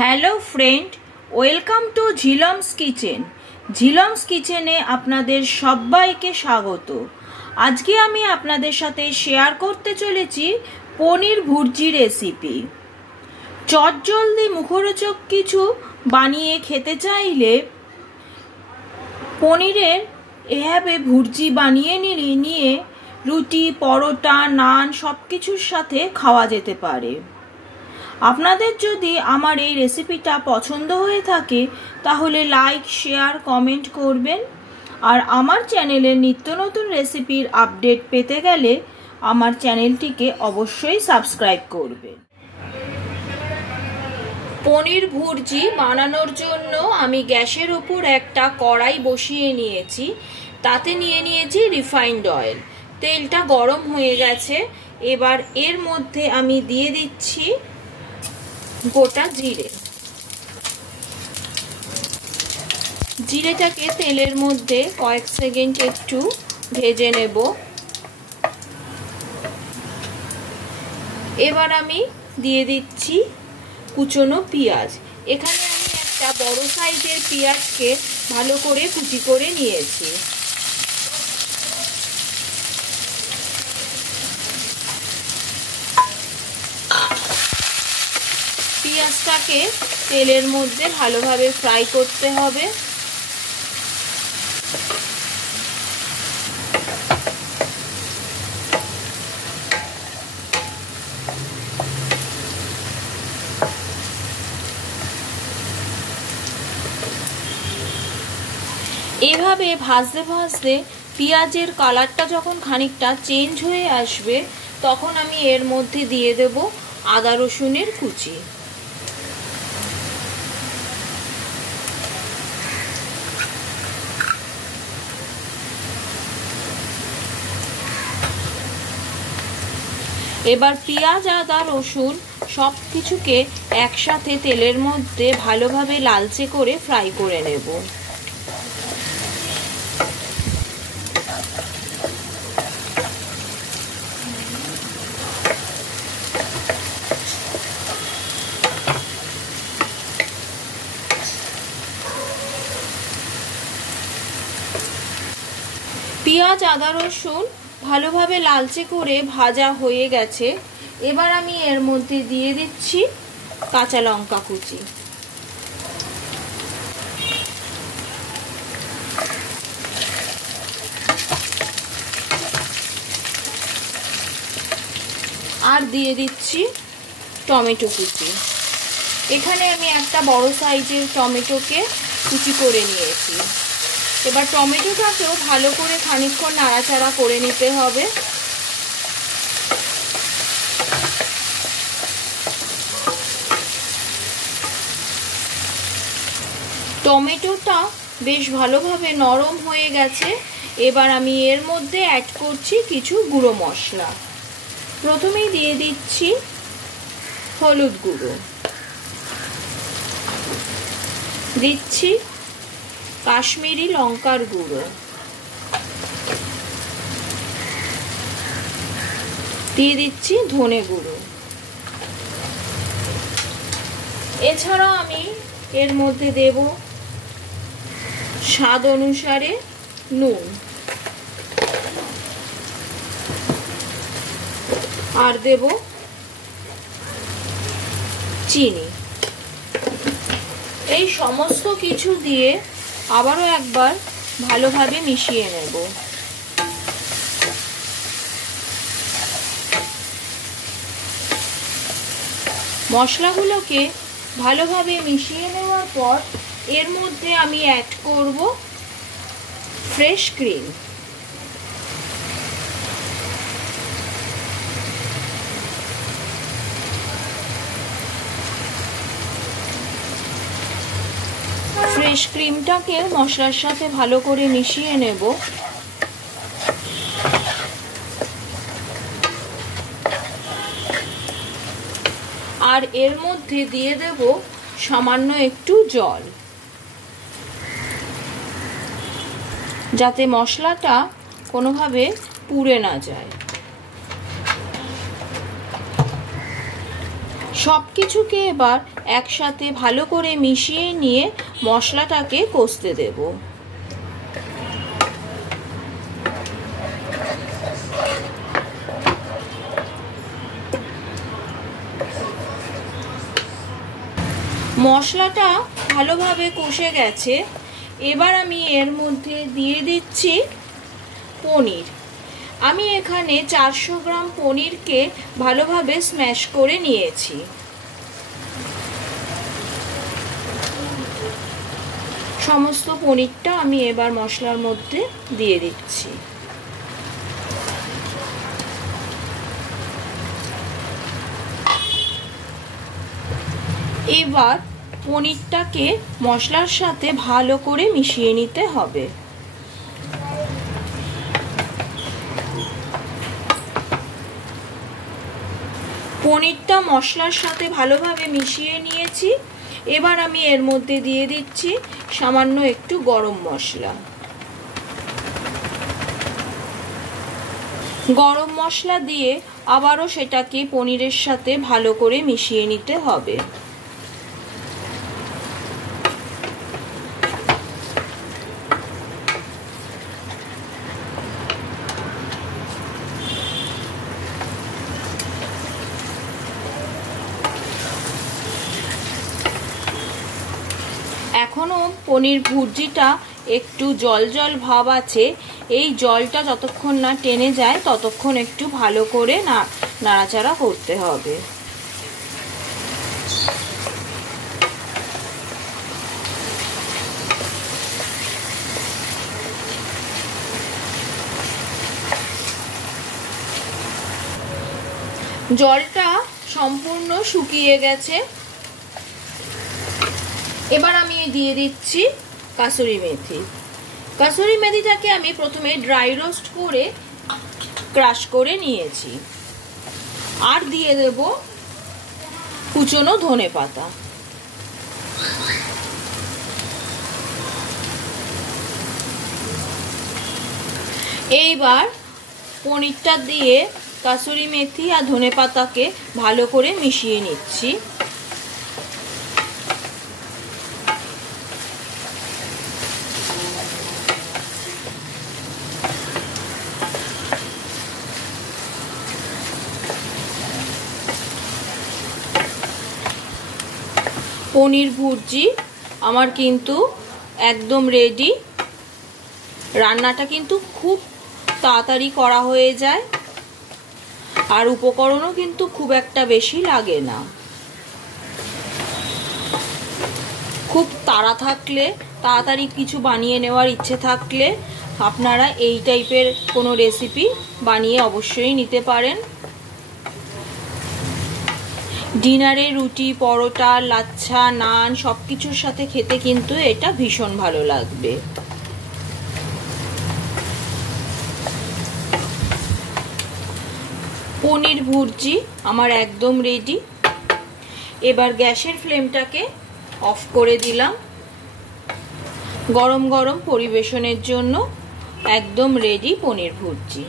Hello friend, welcome to Jhilam's kitchen. Jhilam's কিচেনে আপনাদের সবাইকে স্বাগত। আজকে আমি আপনাদের সাথে শেয়ার করতে চলেছি পনির ভুর্জি রেসিপি। চটজলদি মুখরোচক কিছু বানিয়ে খেতে চাইলে পনিরের এভাবে ভুর্জি বানিয়ে নিয়ে রুটি, পরোটা, নান সব কিছুর সাথে খাওয়া যেতে পারে। আপনাদের যদি আমার এই রেসিপিটা পছন্দ হয়ে থাকে তাহলে লাইক, শেয়ার, কমেন্ট করবেন। আর আমার চ্যানেলের নিত্য নতুন রেসিপির আপডেট পেতে গেলে আমার চ্যানেলটিকে অবশ্যই সাবস্ক্রাইব করবেন। পনির ভুর্জি বানানোর জন্য আমি গ্যাসের উপর একটা কড়াই বসিয়ে নিয়েছি। তাতে নিয়ে নিয়েছি রিফাইন্ড অয়েল। তেলটা গরম হয়ে গেছে। এবার এর মধ্যে আমি দিয়ে দিচ্ছি গোটা জিরে। জিরেটাকে তেলের মধ্যে কয়েক সেকেন্ড একটু ভেজে নেব। এবার আমি দিয়ে দিচ্ছি কুচনো পেঁয়াজ। এখানে আমি একটা বড় সাইজের পেঁয়াজকে ভালো করে কুচি করে নিয়েছি। পেঁয়াজটাকে তেলের মধ্যে ভালোভাবে ফ্রাই করতে হবে। এভাবে ভাজতে ভাজতে পেঁয়াজের কালারটা যখন খানিকটা চেঞ্জ হয়ে আসবে তখন আমি এর মধ্যে দিয়ে দেব আদা রসুনের কুচি। এবার পেঁয়াজ, আদা, রসুন সব কিছুকে একসাথে তেলের মধ্যে ভালোভাবে লালচে করে ফ্রাই করে নেব। পেঁয়াজ, আদা, রসুন ভালোভাবে লালচে করে ভাজা হয়ে গেছে। এবার আমি এর মধ্যে দিয়ে দিচ্ছি কাঁচা লঙ্কা কুচি। আর দিয়ে দিচ্ছি টমেটো কুচি। এখানে আমি একটা বড় সাইজের টমেটোকে কুচি করে নিয়েছি। এবার টমেটোটাকেও ভালো করে খানিকক্ষণ নাড়াচাড়া করে নিতে হবে। টমেটোটা বেশ ভালোভাবে নরম হয়ে গেছে। এবার আমি এর মধ্যে অ্যাড করছি কিছু গুঁড়ো মশলা। প্রথমেই দিয়ে দিচ্ছি হলুদ গুঁড়ো, দিচ্ছি কাশ্মীরি লঙ্কার গুঁড়ো, দিয়ে দিচ্ছি ধনে গুঁড়ো। এছাড়াও আমি এর মধ্যে দেব স্বাদ অনুসারে নুন আর দেব চিনি। এই সমস্ত কিছু দিয়ে আবারও একবার ভালোভাবে মিশিয়ে নেব। মশলাগুলোকে ভালোভাবে মিশিয়ে নেওয়ার পর এর মধ্যে আমি অ্যাড করব ফ্রেশ ক্রিম। ফ্রেশ ক্রিমটাকে মশলার সাথে ভালো করে মিশিয়ে নেব। আর এর মধ্যে দিয়ে দেব সামান্য একটু জল, যাতে মশলাটা কোনোভাবে পুড়ে না যায়। সব কিছুকে এবার একসাথে ভালো করে মিশিয়ে নিয়ে মশলাটাকে কষতে দেব। মশলাটা ভালোভাবে কষে গেছে। এবার আমি এর মধ্যে দিয়ে দিচ্ছি পনির। আমি এখানে 400 গ্রাম পনিরকে ভালোভাবে স্ম্যাশ করে নিয়েছি। সমস্ত পনিরটা আমি এবার মশলার মধ্যে দিয়ে দিচ্ছি। এবার পনিরটাকে মশলার সাথে ভালো করে মিশিয়ে নিতে হবে। পনিরটা মশলার সাথে ভালোভাবে মিশিয়ে নিয়েছি। এবার আমি এর মধ্যে দিয়ে দিচ্ছি সামান্য একটু গরম মশলা। গরম মশলা দিয়ে আবারও সেটাকে পনিরের সাথে ভালো করে মিশিয়ে নিতে হবে। এখনো পনির ভুর্জিটা একটু জল জল ভাব আছে। এই জলটা যতক্ষণ না টেনে যায় ততক্ষণ একটু ভালো করে নাড়াচাড়া করতে হবে। জলটা সম্পূর্ণ শুকিয়ে গেছে। এবার আমি দিয়ে দিচ্ছি কাসুরি মেথি। কাসুরি মেথিটাকে আমি প্রথমে ড্রাই রোস্ট করে ক্রাশ করে নিয়েছি। আর দিয়ে দেব কুচনো ধনেপাতা। এইবার পনিরটা দিয়ে কাসুরি মেথি আর ধনেপাতাকে ভালো করে মিশিয়ে নিচ্ছি। পনির ভুর্জি আমার কিন্তু একদম রেডি। রান্নাটা কিন্তু খুব তাড়াতাড়ি করা হয়ে যায় আর উপকরণও কিন্তু খুব একটা বেশি লাগে না। খুব তাড়া থাকলে, তাড়াতাড়ি কিছু বানিয়ে নেওয়ার ইচ্ছে থাকলে আপনারা এই টাইপের কোনো রেসিপি বানিয়ে অবশ্যই নিতে পারেন। ডিনারে রুটি, পরোটা, লাচ্ছা, নান সব কিছুর সাথে খেতে কিন্তু এটা ভীষণ ভালো লাগবে। পনির ভুর্জি আমার একদম রেডি। এবার গ্যাসের ফ্লেমটাকে অফ করে দিলাম। গরম গরম পরিবেশনের জন্য একদম রেডি পনির ভুর্জি।